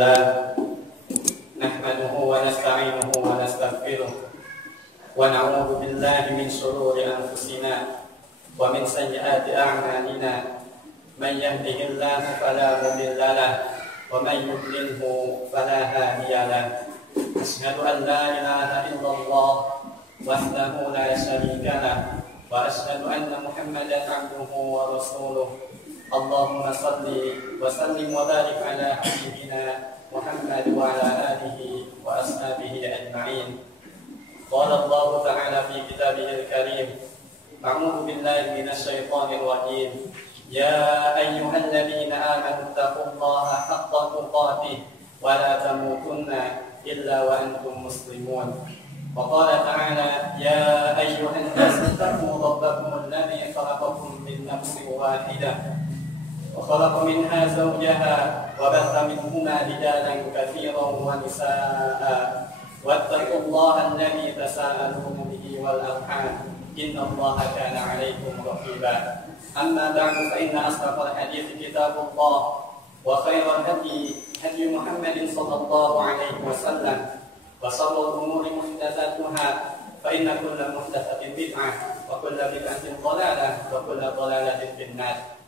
لله نحمده ونستعينه ونستغفره ونعوذ بالله من شرور أنفسنا ومن سيئات أعمالنا من يهده الله فلا مضل له ومن يضلله فلا هادي له أشهد أن لا إله إلا الله وحده لا شريك له وأشهد أن محمدا عبده ورسوله اللهم صل وسلم وبارك على حبيبنا محمد وعلى آله وأصحابه أجمعين. قال الله تعالى في كتابه الكريم أعوذ بالله من الشيطان الرجيم يا أيها الذين آمنوا اتقوا الله حق تقاته ولا تموتن إلا وأنتم مسلمون. وقال تعالى يا أيها الناس اتقوا ربكم الذي خلقكم من نفس واحدة وخلق منها زوجها وبث منهما رجالا كثيرا ونساء واتقوا الله الذي تساءلون به والأرحام إن الله كان عليكم رقيبا. أما بعد فإن أصدق الحديث كتاب الله وخير الهدي هدي محمد صلى الله عليه وسلم وشر الأمور محدثاتها فإن كل محدثة بدعة وكل بدعة ضلالة وكل ضلالة في النار.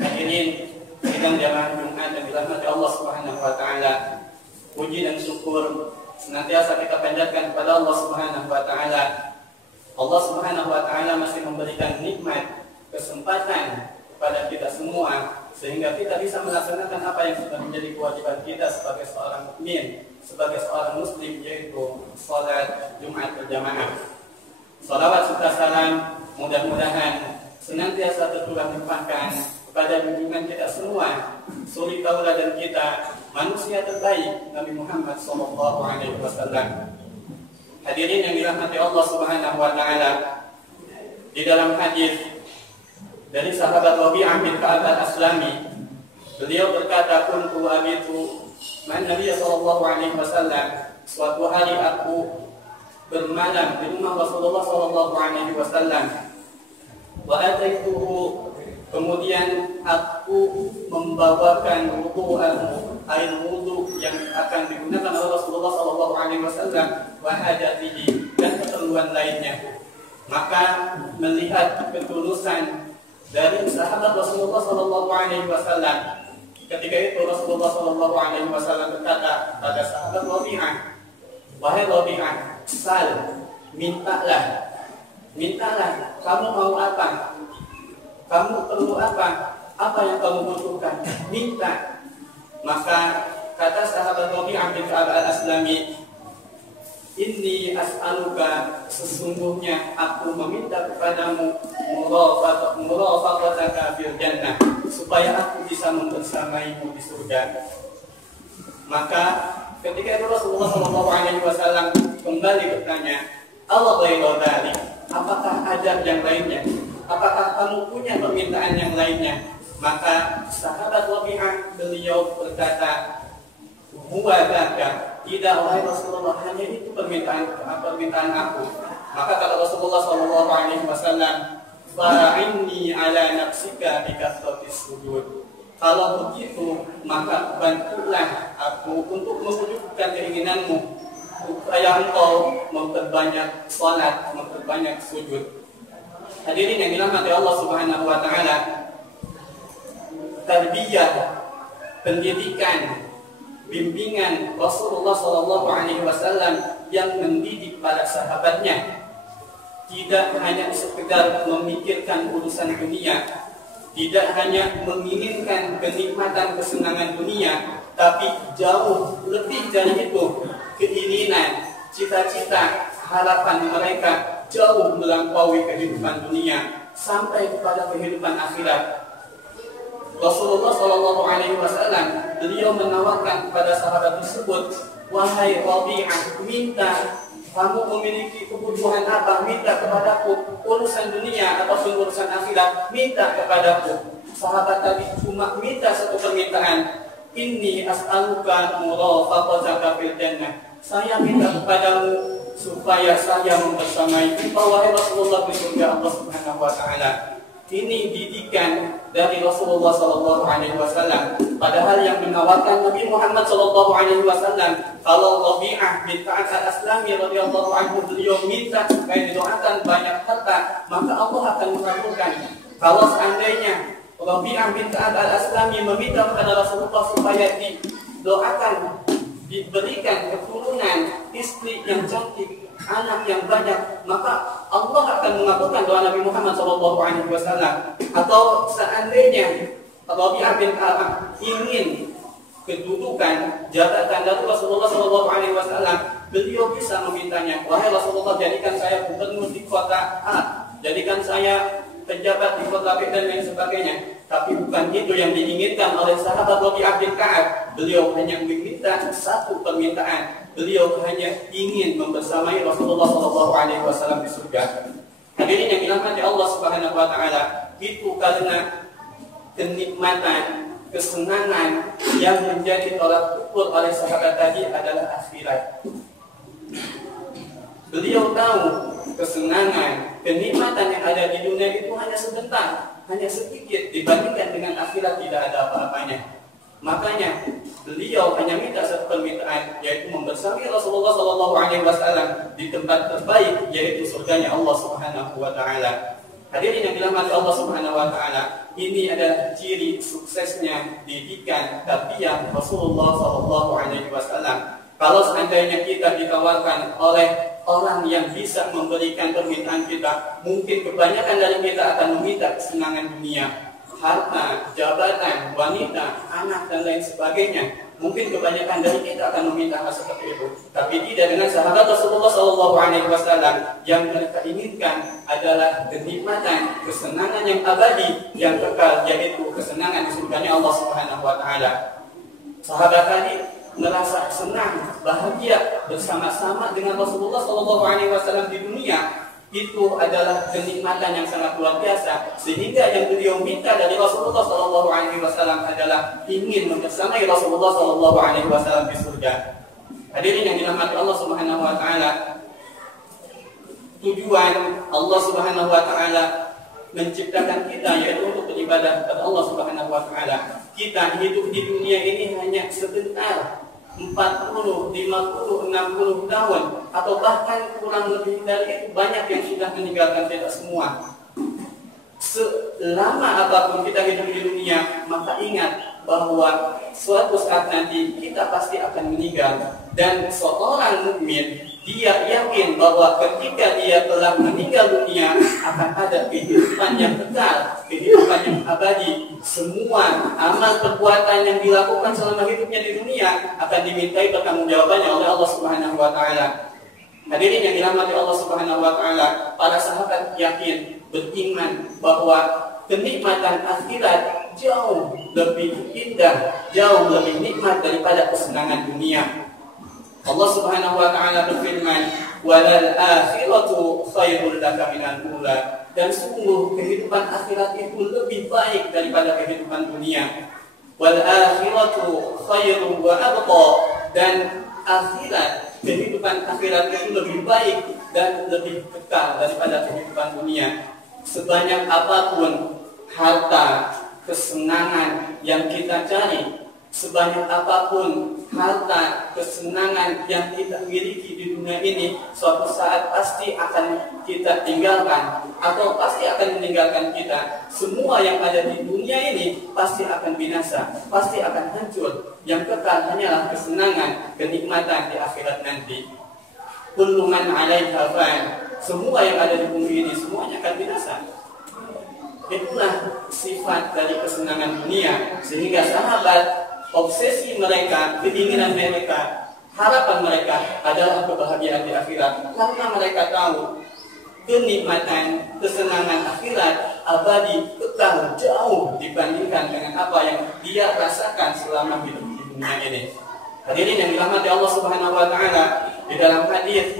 Hadirin sidang jamaah Jumat yang dirahmati Allah Subhanahu wa taala. Puji dan syukur senantiasa kita panjatkan kepada Allah Subhanahu wa taala. Allah Subhanahu wa taala masih memberikan nikmat, kesempatan kepada kita semua sehingga kita bisa melaksanakan apa yang sudah menjadi kewajiban kita sebagai seorang mukmin, sebagai seorang muslim, yaitu salat Jumat berjamaah. Salawat serta salam mudah-mudahan senantiasa tercurah limpahkan kepada junjungan kita semua, suri tauladan kita, manusia terbaik Nabi Muhammad SAW. Hadirin yang dirahmati Allah Subhanahu wa taala, di dalam hadis dari sahabat Rabi'ah bin Ka'ab al-Aslami, beliau berkata, kuntu abitu man Nabi sallallahu alaihi wasallam, suatu hari aku bermalam di rumah Rasulullah sallallahu alaihi wasallam, wa ataituhu, kemudian aku membawakan air wudu yang akan digunakan oleh Rasulullah sallallahu alaihi wasallam, wa hajatihi, dan keperluan lainnya. Maka melihat ketulusan dari sahabat Rasulullah sallallahu alaihi wasallam, ketika itu Rasulullah sallallahu alaihi wasallam berkata pada sahabat Rabi'ah, wahai Rabi'ah, sal, mintalah, kamu mau apa? Kamu perlu apa? Apa yang kamu butuhkan? Minta. Maka kata sahabat Rabi'ah bin Ka'ab al-Aslami, inni as'aluka, sesungguhnya aku meminta kepadamu murafaqataka fil jannah, supaya aku bisa membersamaimu di surga. Maka ketika itu Rasulullah SAW kembali bertanya, Allah ghairu dzalik, apakah ada yang lainnya? Apakah kamu punya permintaan yang lainnya? Maka sahabat Rabi'ah beliau berkata, huwa dzaka, tidak wahai Rasulullah, hanya itu permintaan aku. Maka kata Rasulullah SAW, fa'inni ala nafsika bikasratis sujud. Kalau begitu, maka bantulah aku untuk mewujudkan keinginanmu, supaya engkau memperbanyak salat, memperbanyak sujud. Hadirin yang dirahmati Allah Subhanahu wa taala, tarbiyah, pendidikan, bimbingan Rasulullah sallallahu alaihi wasallam yang mendidik para sahabatnya tidak hanya sekedar memikirkan urusan dunia, tidak hanya menginginkan kenikmatan kesenangan dunia, tapi jauh lebih dari itu, keinginan, cita-cita, harapan mereka jauh melampaui kehidupan dunia sampai kepada kehidupan akhirat. Rasulullah Shallallahu Alaihi Wasallam beliau menawarkan kepada sahabat tersebut, wahai Rabi'ah, minta, kamu memiliki kebutuhan apa? Minta kepadaku, urusan dunia ataupun urusan akhirat, minta kepadaku. Sahabat tadi cuma minta satu permintaan, inni as'aluka murafaqataka fil jannah, saya minta kepadamu supaya saya membersamai engkau wahai Rasulullah di surga Allah Subhanahu wa taala. ini didikan dari Rasulullah Sallallahu Alaihi Wasallam. Padahal yang menawarkan Nabi Muhammad Sallallahu Alaihi Wasallam, kalau Rabi'ah bin Ka'ab al-Aslami radhiyallahu anhu beliau minta supaya didoakan banyak harta, maka Allah akan mengabulkan. Kalau seandainya Rabi'ah bin Ka'ab al-Aslami meminta kepada Rasulullah supaya didoakan diberikan keturunan, istri yang cantik, anak yang banyak, maka Allah akan mengabulkan doa Nabi Muhammad SAW. Atau seandainya Rabi'ah bin Ka'ab ingin kedudukan jabatan dari Rasulullah SAW, beliau bisa memintanya, wahai Rasulullah, jadikan saya gubernur di kota A, jadikan saya pejabat di kota B dan lain sebagainya. Tapi bukan itu yang diinginkan oleh sahabat Rabi'ah bin Ka'ab. Beliau hanya meminta satu permintaan. Beliau hanya ingin membersamai Rasulullah SAW di surga. Hadirin yang dirahmati Allah Subhanahu wa taala, itu karena kenikmatan, kesenangan yang menjadi tolak ukur oleh sahabat tadi adalah akhirat. Beliau tahu kesenangan, kenikmatan yang ada di dunia itu hanya sebentar, hanya sedikit dibandingkan dengan akhirat tidak ada apa-apanya. Makanya beliau hanya minta satu permintaan, yaitu membersamai Rasulullah SAW di tempat terbaik, yaitu surganya Allah Subhanahu wa taala. Hadirin yang dirahmati Allah Subhanahu wa taala, ini adalah ciri suksesnya didikan tarbiyah Rasulullah SAW. Kalau seandainya kita ditawarkan oleh orang yang bisa memberikan permintaan kita, mungkin kebanyakan dari kita akan meminta kesenangan dunia, harta, jabatan, wanita, anak, dan lain sebagainya. Mungkin kebanyakan dari kita akan meminta hal seperti itu. Tapi tidak dengan sahabat Rasulullah SAW. Yang mereka inginkan adalah kenikmatan, kesenangan yang abadi, yang kekal, yaitu kesenangan di surganya Allah Subhanahu wa taala. Sahabat tadi merasa senang, bahagia bersama-sama dengan Rasulullah SAW di dunia. Itu adalah kenikmatan yang sangat luar biasa, sehingga yang beliau minta dari Rasulullah SAW adalah ingin membersamai Rasulullah SAW di surga. Hadirin yang dirahmati Allah Subhanahu wa taala, tujuan Allah Subhanahu wa taala menciptakan kita yaitu untuk beribadah kepada Allah Subhanahu wa taala. Kita hidup di dunia ini hanya sebentar, 40, 50, 60 tahun, atau bahkan kurang lebih dari itu. Banyak yang sudah meninggalkan kita semua. Selama apapun kita hidup di dunia, maka ingat bahwa suatu saat nanti kita pasti akan meninggal. Dan seorang mukmin, dia yakin bahwa ketika dia telah meninggal dunia akan ada kehidupan yang kekal, kehidupan yang abadi. Semua amal perbuatan yang dilakukan selama hidupnya di dunia akan dimintai pertanggungjawabannya oleh Allah Subhanahu wa taala. Hadirin yang dirahmati Allah Subhanahu wa taala, para sahabat yakin, beriman bahwa kenikmatan akhirat jauh lebih indah, jauh lebih nikmat daripada kesenangan dunia. Allah Subhanahu wa taala berfirman, "Walal akhiratu khairul laka minal ula." Dan sungguh kehidupan akhirat itu lebih baik daripada kehidupan dunia. Wal akhiratu khairun wa abqa. Dan akhirat, kehidupan akhirat itu lebih baik dan lebih kekal daripada kehidupan dunia. Sebanyak apapun harta, kesenangan yang kita cari, sebanyak apapun harta, kesenangan yang kita miliki di dunia ini, suatu saat pasti akan kita tinggalkan, atau pasti akan meninggalkan kita. Semua yang ada di dunia ini pasti akan binasa, pasti akan hancur. Yang kekal hanyalah kesenangan, kenikmatan di akhirat nanti. Kullu man 'alaiha fan. Semua yang ada di bumi ini semuanya akan binasa. Itulah sifat dari kesenangan dunia, sehingga sahabat, obsesi mereka, keinginan mereka, harapan mereka adalah kebahagiaan di akhirat. Karena mereka tahu kenikmatan, kesenangan akhirat abadi, kekal, jauh dibandingkan dengan apa yang dia rasakan selama hidup di dunia ini. Hadirin yang dirahmati Allah Subhanahu wa taala, di dalam hadis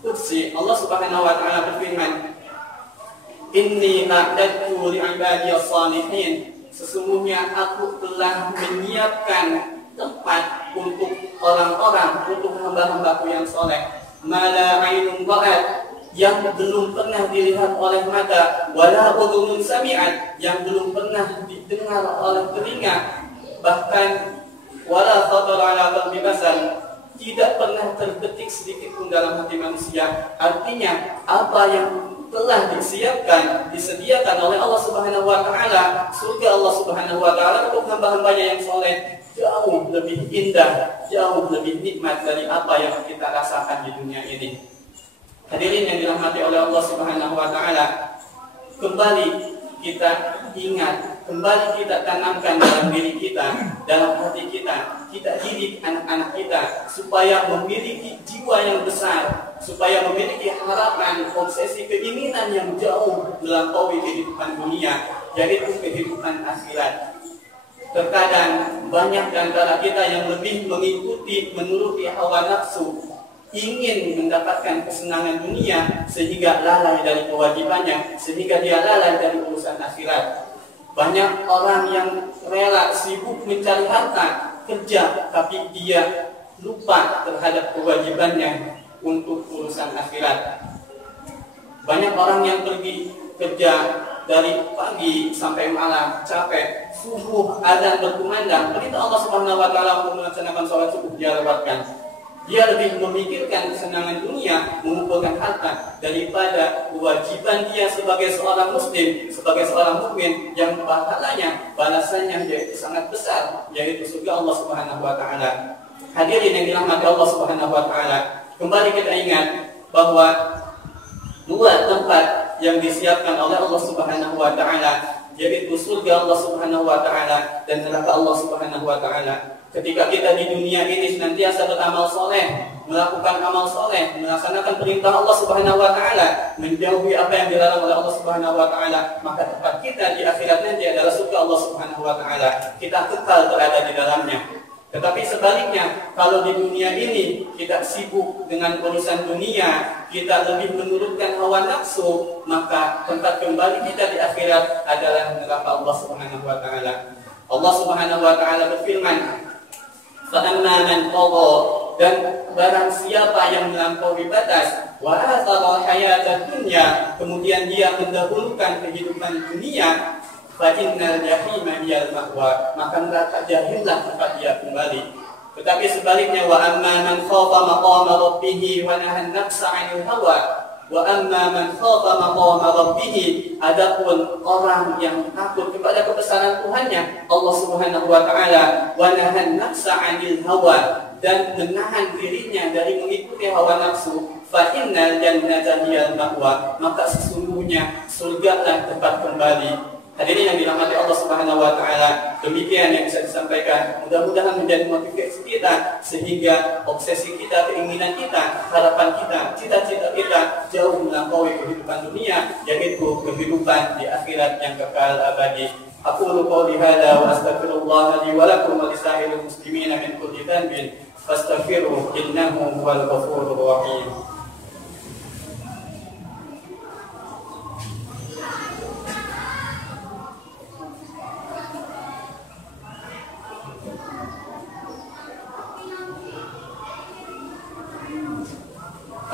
qudsi Allah Subhanahu wa taala berfirman, "Inni a'dadtu li'ibadiyas shalihin." Sesungguhnya aku telah menyiapkan tempat untuk orang-orang, untuk hamba-hambaku yang soleh. Mala ainun ra'at, yang belum pernah dilihat oleh mata, wala udhunun sami'at, yang belum pernah didengar oleh telinga, bahkan wala khatar ala qalbi basar, tidak pernah terbetik sedikit pun dalam hati manusia. Artinya apa yang telah disediakan oleh Allah Subhanahu wa taala, surga Allah Subhanahu wa taala untuk hamba-hambanya yang soleh, jauh lebih indah, jauh lebih nikmat dari apa yang kita rasakan di dunia ini. Hadirin yang dirahmati oleh Allah Subhanahu wa taala, kembali kita ingat, kembali kita tanamkan dalam diri kita, dalam hati kita, kita didik anak-anak kita supaya memiliki jiwa yang besar, supaya memiliki harapan, obsesi, keinginan yang jauh melampaui kehidupan dunia, yaitu kehidupan akhirat. Terkadang banyak di antara kita yang lebih mengikuti, menuruti hawa nafsu, ingin mendapatkan kesenangan dunia sehingga lalai dari kewajibannya, sehingga dia lalai dari urusan akhirat. Banyak orang yang rela sibuk mencari harta, kerja, tapi dia lupa terhadap kewajibannya untuk urusan akhirat. Banyak orang yang pergi kerja dari pagi sampai malam, capek, subuh azan berkumandang, perintah Allah Subhanahu wa taala untuk melaksanakan sholat subuh dia lewatkan. Dia lebih memikirkan kesenangan dunia, mengumpulkan harta, daripada kewajiban dia sebagai seorang muslim, sebagai seorang mukmin yang pahalanya, balasannya yaitu sangat besar, yaitu surga Allah Subhanahu wa taala. Hadirin yang dirahmati Allah Subhanahu wa taala, kembali kita ingat bahwa dua tempat yang disiapkan oleh Allah Subhanahu wa taala, yaitu surga Allah Subhanahu wa taala dan neraka Allah Subhanahu wa taala. Ketika kita di dunia ini senantiasa beramal soleh, melakukan amal soleh, melaksanakan perintah Allah Subhanahu wa taala, menjauhi apa yang dilarang oleh Allah Subhanahu wa taala, maka tempat kita di akhirat nanti adalah surga Allah Subhanahu wa taala. Kita kekal berada di dalamnya. Tetapi sebaliknya, kalau di dunia ini kita sibuk dengan urusan dunia, kita lebih menurutkan hawa nafsu, maka tempat kembali kita di akhirat adalah neraka Allah Subhanahu wa taala. Allah Subhanahu wa taala berfirman, فَأَمَّا مَنْ طَغَى, dan barang siapa yang melampaui batas, وَآثَرَ الْحَيَاةَ الدُّنْيَا, kemudian dia mendahulukan kehidupan dunia, فَإِنَّ الْجَحِيمَ هِيَ الْمَأْوَى, maka neraka jahimlah tempat dia kembali. Tetapi sebaliknya, وَأَمَّا مَنْ خَافَ مَقَامَ رَبِّهِ وَنَهَى النَّفْسَ عَنِ الْهَوَى وَأَمَّا مَنْ خَافَ مَقَامَ رَبِّهِ, adapun orang yang takut kepada kebesaran Tuhannya Allah Subhanahu wa taala, wa nahan nafsa 'anil hawa, dan menahan dirinya dari mengikuti hawa nafsu, fa innal jannata hiyal ma'wa, maka sesungguhnya surgalah tempat kembali. Hadirin yang dirahmati Allah Subhanahu wa taala, demikian yang bisa disampaikan. Mudah-mudahan menjadi motivasi kita sehingga obsesi kita, keinginan kita, harapan kita, cita-cita kita jauh melampaui kehidupan dunia, yaitu kehidupan di akhirat yang kekal abadi. Aqulu qouli hadza wa astaghfirullah li wa lakum wa lisa'iril muslimin min kulli dhanbin fastaghfiruhu innahu huwal ghafurur rahim.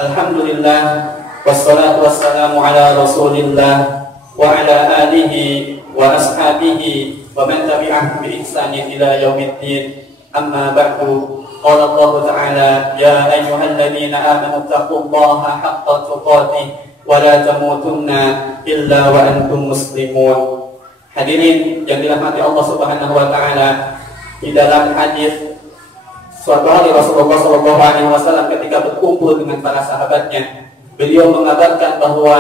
Alhamdulillah, wassalatu wassalamu ala rasulillah wa ala alihi wa ashabihi wa man tabi'ahum bi ihsanin ila yaumiddin. Amma ba'du, qala Allah ta'ala, ya ayyuhalladzina amanu taqullaha haqqa tuqatih wa la tamutunna illa wa antum muslimun. Hadirin yang dirahmati Allah Subhanahu wa taala, di dalam hadis suatu hari Rasulullah SAW ketika berkumpul dengan para sahabatnya, beliau mengabarkan bahwa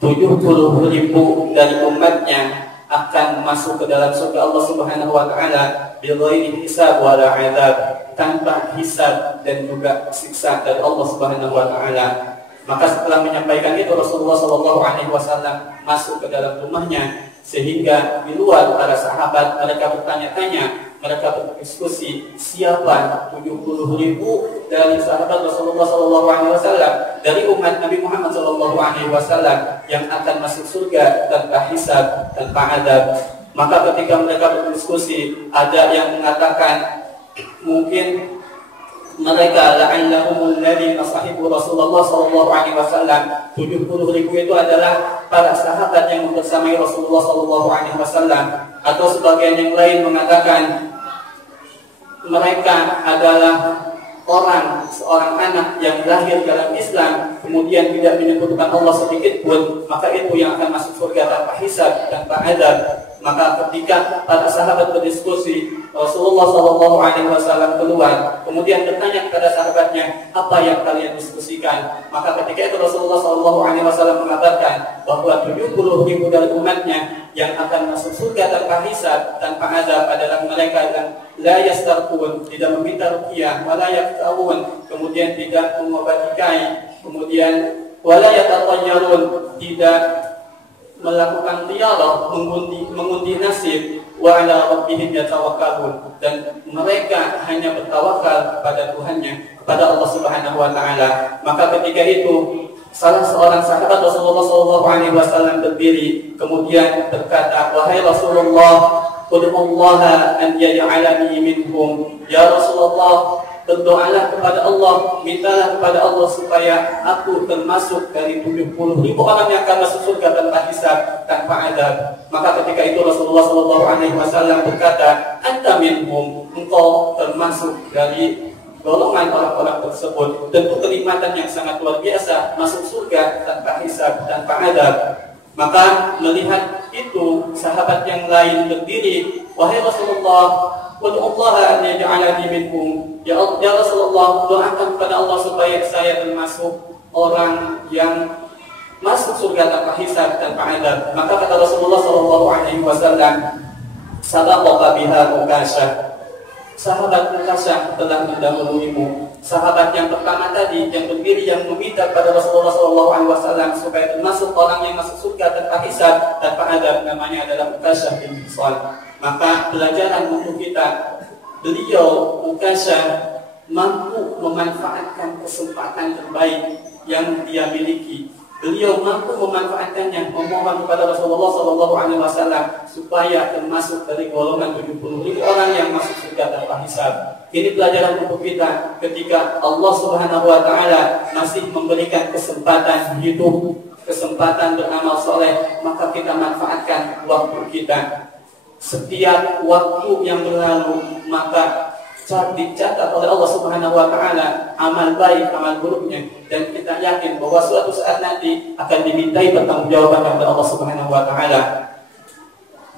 70.000 dari umatnya akan masuk ke dalam surga Allah Subhanahu wa taala bighairi hisab wala azab, tanpa hisab dan juga siksa dari Allah Subhanahu wa taala. Maka setelah menyampaikan itu, Rasulullah SAW masuk ke dalam rumahnya, sehingga di luar para sahabat mereka bertanya-tanya, mereka berdiskusi, siapa 70.000 dari sahabat Rasulullah SAW, dari umat Nabi Muhammad SAW yang akan masuk surga tanpa hisab, tanpa adab. Maka ketika mereka berdiskusi, ada yang mengatakan mungkin mereka la'allahumul ladzina sahibu Rasulullah sallallahu alaihi wasallam. 70.000 itu adalah para sahabat yang membersamai Rasulullah sallallahu alaihi wasallam. Atau sebagian yang lain mengatakan mereka adalah seorang anak yang lahir dalam Islam kemudian tidak menyebutkan Allah sedikit pun, maka itu yang akan masuk surga tanpa hisab, tanpa azab. Maka ketika para sahabat berdiskusi, Rasulullah SAW keluar, kemudian bertanya kepada sahabatnya, apa yang kalian diskusikan? Maka ketika itu Rasulullah SAW mengabarkan bahwa 70.000 dari umatnya yang akan masuk surga tanpa hisab, tanpa azab adalah mereka yang la yastarqun, tidak meminta ruqyah, wala yaktawun, kemudian tidak mengobati kai, kemudian wala yatatayyarun, tidak melakukan tiarah, mengundi nasib, wa ala rabbihim yatawakkalun, dan mereka hanya bertawakal pada Tuhannya, kepada Allah Subhanahu wa taala. Maka ketika itu salah seorang sahabat Rasulullah SAW berdiri kemudian berkata, wahai Rasulullah, ud'ullaha an yaj'alani minhum. Ya Rasulullah, berdoalah kepada Allah, mintalah kepada Allah supaya aku termasuk dari 70.000 orang yang akan masuk surga tanpa hisab, tanpa azab. Maka ketika itu Rasulullah SAW berkata, anta minhum, engkau termasuk dari golongan orang-orang tersebut. Tentu kenikmatan yang sangat luar biasa, masuk surga tanpa hisab, tanpa azab. Maka melihat itu sahabat yang lain berdiri, wahai Rasulullah, ud'ullaha an yaj'alani minhum. Ya Rasulullah, doakan kepada Allah supaya saya termasuk orang yang masuk surga tanpa hisab, tanpa azab. Maka kata Rasulullah SAW, sabaqa biha Ukasyah, sahabat Ukasyah telah mendahuluimu. Sahabat yang pertama tadi yang berdiri yang meminta kepada Rasulullah SAW supaya termasuk orang yang masuk surga tanpa hisab, tanpa azab, namanya adalah Ukasyah bin Mihsan. Maka pelajaran untuk kita, beliau Ukasyah mampu memanfaatkan kesempatan terbaik yang dia miliki. Beliau mampu memanfaatkannya, memohon kepada Rasulullah SAW supaya termasuk dari golongan 70.000 orang yang masuk surga tanpa hisab. Ini pelajaran untuk kita ketika Allah Subhanahu wa taala masih memberikan kesempatan hidup, kesempatan beramal soleh, maka kita manfaatkan waktu kita. Setiap waktu yang berlalu maka dicatat oleh Allah Subhanahu wa taala amal baik, amal buruknya, dan kita yakin bahwa suatu saat nanti akan dimintai pertanggungjawaban kepada Allah Subhanahu wa taala.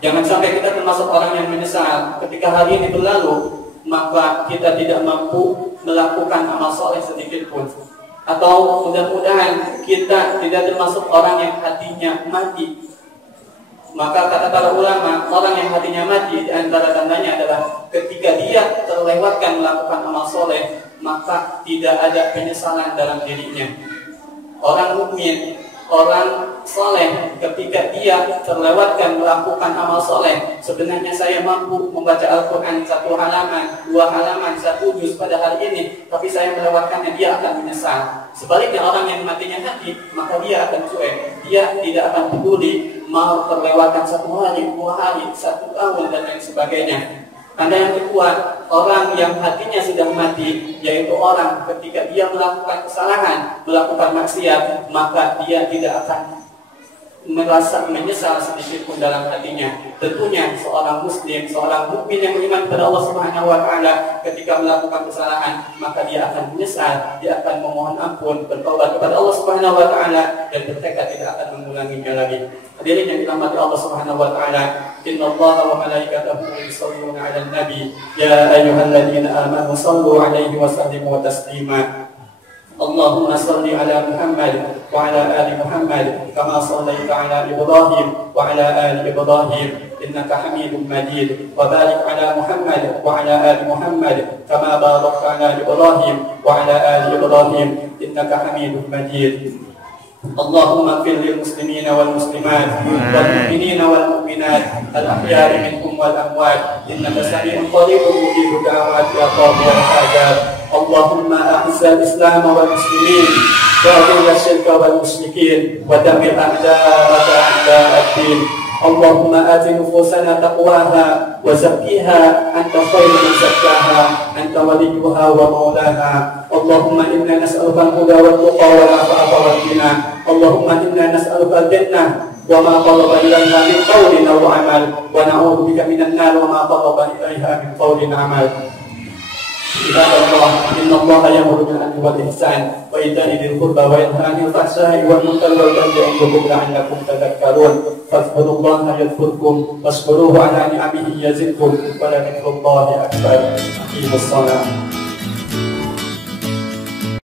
Jangan sampai kita termasuk orang yang menyesal ketika hari ini berlalu, maka kita tidak mampu melakukan amal soleh sedikit pun. Atau mudah-mudahan kita tidak termasuk orang yang hatinya mati. Maka kata para ulama, orang yang hatinya mati di antara tandanya adalah ketika dia terlewatkan melakukan amal soleh, maka tidak ada penyesalan dalam dirinya. Orang mukmin, orang soleh, ketika dia terlewatkan melakukan amal soleh, sebenarnya saya mampu membaca Al-Quran 1 halaman, 2 halaman, 1 juz pada hari ini, tapi saya melewatkannya, dia akan menyesal. Sebaliknya orang yang matinya hati, maka dia akan cuek, dia tidak akan peduli mau terlewatkan 1 hari, 2 hari, 1 tahun, dan lain sebagainya. Tanda yang kedua, orang yang hatinya sudah mati, yaitu orang ketika dia melakukan kesalahan, melakukan maksiat, maka dia tidak akan merasa menyesal sedikit pun dalam hatinya. Tentunya seorang muslim, seorang mukmin yang beriman kepada Allah Subhanahu wa taala, ketika melakukan kesalahan, maka dia akan menyesal, dia akan memohon ampun, bertobat kepada Allah Subhanahu wa taala, dan bertekad tidak akan mengulanginya lagi. Hadirin yang dirahmati Allah Subhanahu wa taala, innallaha wa malaikatahu yusholluna 'alan nabi, ya ayyuhalladzina amanu shallu 'alaihi wa sallimu taslima. Allahumma salli ala Muhammad wa ala ali Muhammad kama sallaita ala Ibrahim wa ala ali Ibrahim innaka Hamidum Majid, wa barik ala Muhammad wa ala ali Muhammad kama barakta ala Ibrahim wa ala ali Ibrahim innaka Hamidum Majid. Allahumma ighfir lil muslimina wal muslimat wal mu'minina wal mu'minat al ahya'i minhum wal amwat innaka sami'un qaribun mujibud da'awat ya qadiyal hajat. اللهم أعز الإسلام والمسلمين وأذل الشرك والمشركين ودمر أعداءك أعداء الدين. اللهم آت نفوسنا تقواها وزكيها أنت خير من زكاها أنت وليها ومولاها. اللهم إنا نسألك الهدى والتقى والعفاف والغنى. اللهم إنا نسألك الجنة وما قرب إليها من قول أو عمل ونعوذ بك من النار وما قرب إليها من قول عمل. عباد الله إن الله يأمر بالعدل والإحسان وإيتاء ذي القربى وينهى عن الفحشاء والمنكر والبغي يعظكم لعلكم تذكرون فاذكروا الله يذكركم واشكروه على نعمه يزدكم ولذكر الله أكبر. أقيموا الصلاة.